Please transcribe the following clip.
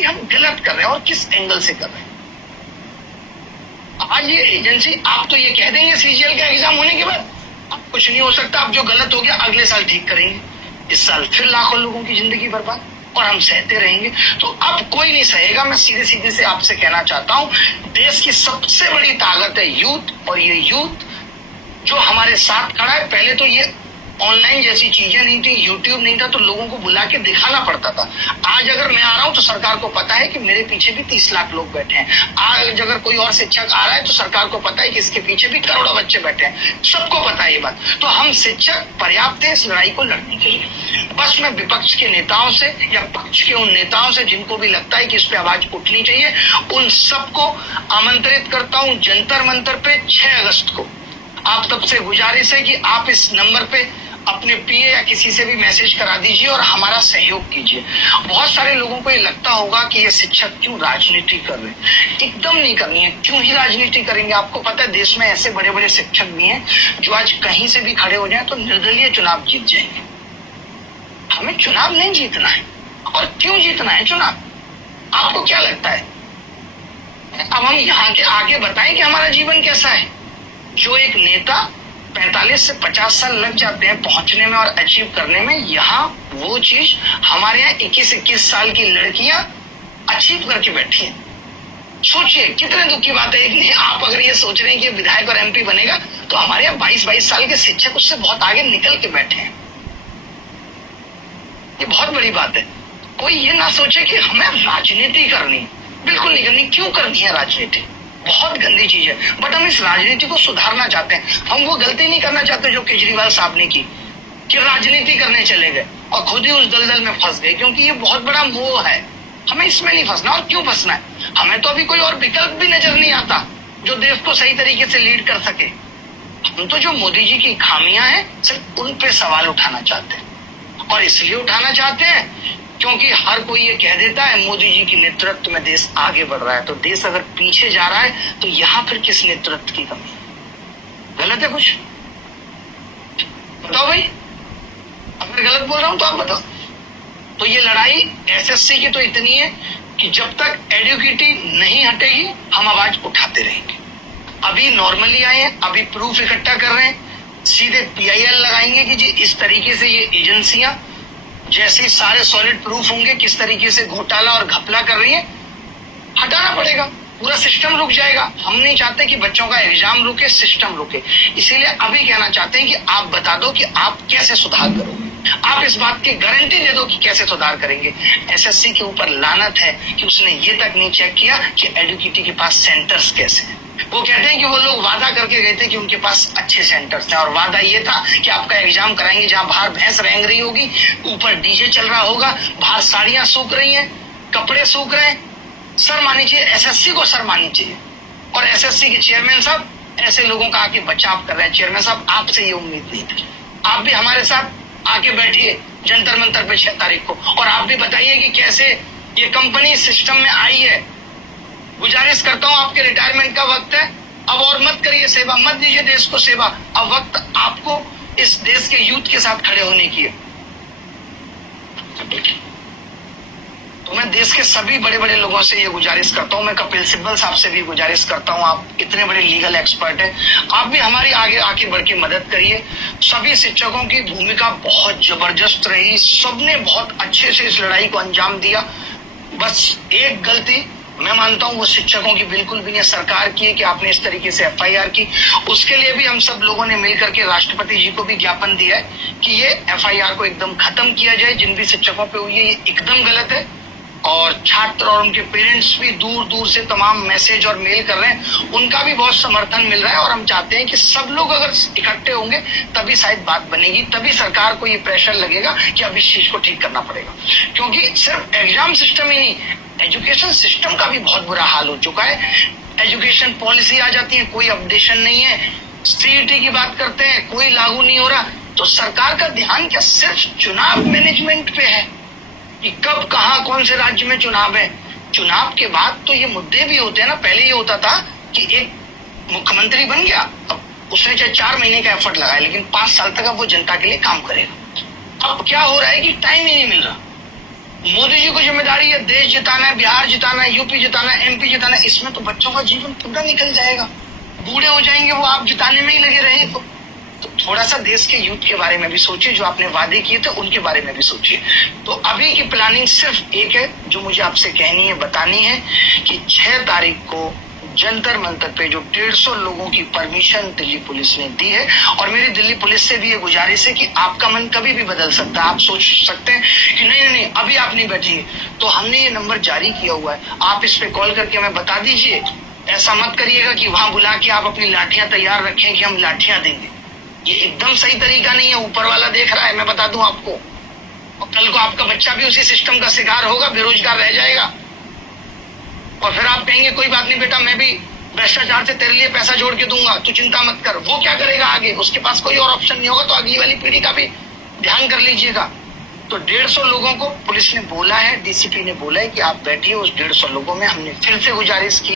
कि हम गलत कर रहे हैं और किस एंगल से कर रहे हैं। आज ये एजेंसी, आप तो ये कह देंगे सीजीएल का एग्जाम होने के बाद अब कुछ नहीं हो सकता, अब जो गलत हो गया अगले साल ठीक करेंगे, इस साल फिर लाखों लोगों की जिंदगी बर्बाद और हम सहते रहेंगे। तो अब कोई नहीं सहेगा। मैं सीधे सीधे से आपसे कहना चाहता हूं, देश की सबसे बड़ी ताकत है यूथ, और ये यूथ जो हमारे साथ खड़ा है। पहले तो ये ऑनलाइन जैसी चीजें नहीं थी, यूट्यूब नहीं था, तो लोगों को बुला के दिखाना पड़ता था। आज अगर मैं आ रहा हूं तो सरकार को पता है कि मेरे पीछे भी 30 लाख लोग बैठे हैं। आज अगर कोई और शिक्षक आ रहा है तो सरकार को पता है कि इसके पीछे भी करोड़ों बच्चे बैठे हैं, सबको पता है ये बात। तो हम शिक्षक पर्याप्त है इस लड़ाई को लड़ने के लिए। बस मैं विपक्ष के नेताओं से या पक्ष के उन नेताओं से जिनको भी लगता है कि इस पे आवाज उठनी चाहिए, उन सबको आमंत्रित करता हूं जंतर मंतर पे 6 अगस्त को। आप सबसे गुजारिश है कि आप इस नंबर पे अपने पीए या किसी से भी मैसेज करा दीजिए और हमारा सहयोग कीजिए। बहुत सारे लोगों को ये लगता होगा कि ये शिक्षक क्यों राजनीति कर रहे हैं। एकदम नहीं करनी है। क्यों ही राजनीति करेंगे? आपको पता है देश में ऐसे बड़े बड़े शिक्षक भी हैं जो आज कहीं से भी खड़े हो जाए तो निर्दलीय चुनाव जीत जाएंगे। हमें चुनाव नहीं जीतना है। और क्यों जीतना है चुनाव? आपको क्या लगता है? अब हम यहाँ के आगे बताएं कि हमारा जीवन कैसा है। जो एक नेता 45 से 50 साल लग जाते हैं पहुंचने में और अचीव करने में, यहाँ वो चीज हमारे यहाँ 21-21 साल की लड़कियां अचीव करके बैठी हैं। सोचिए कितने दुख की बात है। एक आप अगर ये सोच रहे हैं कि विधायक और एमपी बनेगा, तो हमारे यहाँ 22-22 साल के शिक्षक उससे बहुत आगे निकल के बैठे हैं। ये बहुत बड़ी बात है। कोई ये ना सोचे कि हमें राजनीति करनी, बिल्कुल नहीं करनी। क्यों करनी है राजनीति? बहुत गंदी चीज है। बट हम इस राजनीति को सुधारना चाहते हैं। हम वो गलती नहीं करना चाहते जो केजरीवाल साहब ने की, कि राजनीति करने चले गए और खुद ही उस दलदल में फंस गए, क्योंकि ये बहुत बड़ा मोह है। हमें इसमें नहीं फंसना। और क्यों फंसना है? हमें तो अभी कोई और विकल्प भी नजर नहीं आता जो देश को सही तरीके से लीड कर सके। हम तो जो मोदी जी की खामियां हैं सिर्फ उन पे सवाल उठाना चाहते हैं। और इसलिए उठाना चाहते हैं क्योंकि हर कोई ये कह देता है मोदी जी के नेतृत्व में देश आगे बढ़ रहा है। तो देश अगर पीछे जा रहा है तो यहाँ फिर किस नेतृत्व की कमी है? गलत है कुछ? बताओ भाई, अगर गलत बोल रहा हूं तो आप बताओ। तो ये लड़ाई एसएससी की तो इतनी है कि जब तक एडुकेटी नहीं हटेगी हम आवाज उठाते रहेंगे। अभी नॉर्मली आए हैं, अभी प्रूफ इकट्ठा कर रहे हैं, सीधे पीआईएल लगाएंगे कि जी इस तरीके से ये एजेंसियां जैसे सारे सॉलिड प्रूफ होंगे किस तरीके से घोटाला और घपला कर रही है, हटाना पड़ेगा। पूरा सिस्टम रुक जाएगा। हम नहीं चाहते कि बच्चों का एग्जाम रुके, सिस्टम रुके। इसीलिए अभी कहना चाहते हैं कि आप बता दो कि आप कैसे सुधार करोगे। आप इस बात की गारंटी दे दो कि कैसे सुधार करेंगे। एसएससी के ऊपर लानत है कि उसने ये तक नहीं चेक किया कि एडुकेटी के पास सेंटर्स कैसे हैं। वो कहते हैं कि वो लोग वादा करके गए थे कि उनके पास अच्छे सेंटर्स हैं, और वादा ये था कि आपका एग्जाम कराएंगे जहां बाहर भैंस रेंग रही होगी, ऊपर डीजे चल रहा होगा, बाहर साड़ियां सूख रही हैं, कपड़े सूख रहे हैं। सर मानी चाहिए, एसएससी को सर मानी चाहिए। और एसएससी के चेयरमैन साहब ऐसे लोगों का आके बचाव कर रहे हैं। चेयरमैन साहब आपसे ये उम्मीद नहीं थी। आप भी हमारे साथ आके बैठिए जंतर मंतर पे 6 तारीख को, और आप भी बताइए कि कैसे ये कंपनी सिस्टम में आई है। गुजारिश करता हूं, आपके रिटायरमेंट का वक्त है, अब और मत करिए सेवा, मत दीजिए देश को सेवा। अब वक्त आपको इस देश के यूथ के साथ खड़े होने की है। तो मैं देश के सभी बड़े बड़े लोगों से ये गुजारिश करता हूं, मैं कपिल सिब्बल साहब से भी गुजारिश करता हूं, आप इतने बड़े लीगल एक्सपर्ट हैं, आप भी हमारी आगे आके बढ़ के मदद करिए। सभी शिक्षकों की भूमिका बहुत जबरदस्त रही, सबने बहुत अच्छे से इस लड़ाई को अंजाम दिया। बस एक गलती मैं मानता हूं वो शिक्षकों की बिल्कुल भी नहीं, सरकार की है कि आपने इस तरीके से एफआईआर की। उसके लिए भी हम सब लोगों ने मिलकर के राष्ट्रपति जी को भी ज्ञापन दिया है कि ये एफआईआर को एकदम खत्म किया जाए। जिन भी शिक्षकों पे हुई है ये एकदम गलत है। और छात्र और उनके पेरेंट्स भी दूर दूर से तमाम मैसेज और मेल कर रहे हैं, उनका भी बहुत समर्थन मिल रहा है। और हम चाहते हैं कि सब लोग अगर इकट्ठे होंगे तभी शायद बात बनेगी, तभी सरकार को ये प्रेशर लगेगा कि अब इस चीज को ठीक करना पड़ेगा। क्योंकि सिर्फ एग्जाम सिस्टम ही नहीं, एजुकेशन सिस्टम का भी बहुत बुरा हाल हो चुका है। एजुकेशन पॉलिसी आ जाती है, कोई अपडेशन नहीं है। सीईटी की बात करते हैं, कोई लागू नहीं हो रहा। तो सरकार का ध्यान क्या सिर्फ चुनाव मैनेजमेंट पे है कि कब कहाँ कौन से राज्य में चुनाव है? चुनाव के बाद तो ये मुद्दे भी होते हैं ना। पहले ये होता था कि एक मुख्यमंत्री बन गया, अब उसने चाहे 4 महीने का एफर्ट लगाया, लेकिन 5 साल तक अब वो जनता के लिए काम करेगा। अब क्या हो रहा है कि टाइम ही नहीं मिल रहा। मोदी जी को जिम्मेदारी है देश जिताना है, बिहार जिताना है, यूपी जिताना है, एमपी जिताना है। इसमें तो बच्चों का जीवन पूरा निकल जाएगा, बूढ़े हो जाएंगे वो आप जिताने में ही लगे रहे। तो थोड़ा सा देश के यूथ के बारे में भी सोचिए, जो आपने वादे किए थे उनके बारे में भी सोचिए। तो अभी की प्लानिंग सिर्फ एक है जो मुझे आपसे कहनी है, बतानी है कि 6 तारीख को जंतर मंतर पे जो 150 लोगों की परमिशन दिल्ली पुलिस ने दी है, और मेरी दिल्ली पुलिस से भी ये गुजारिश है कि आपका मन कभी भी बदल सकता है। आप सोच सकते हैं कि नहीं नहीं नहीं अभी आप नहीं बैठिए, तो हमने ये नंबर जारी किया हुआ है, आप इस पे कॉल करके हमें बता दीजिए। ऐसा मत करिएगा कि वहां बुला के आप अपनी लाठियां तैयार रखें कि हम लाठियां देंगे, ये एकदम सही तरीका नहीं है। ऊपर वाला देख रहा है, मैं बता दूं आपको, और कल को आपका बच्चा भी उसी सिस्टम का शिकार होगा, बेरोजगार रह जाएगा, और फिर आप कहेंगे कोई बात नहीं बेटा, मैं भी भ्रष्टाचार से तेरे लिए पैसा जोड़ के दूंगा, तू चिंता मत कर। वो क्या करेगा आगे, उसके पास कोई और ऑप्शन नहीं होगा। तो अगली वाली पीढ़ी का भी ध्यान कर लीजिएगा। तो 150 लोगों को पुलिस ने बोला है, डीसीपी ने बोला है कि आप बैठिए। उस 150 लोगों में हमने फिर से गुजारिश की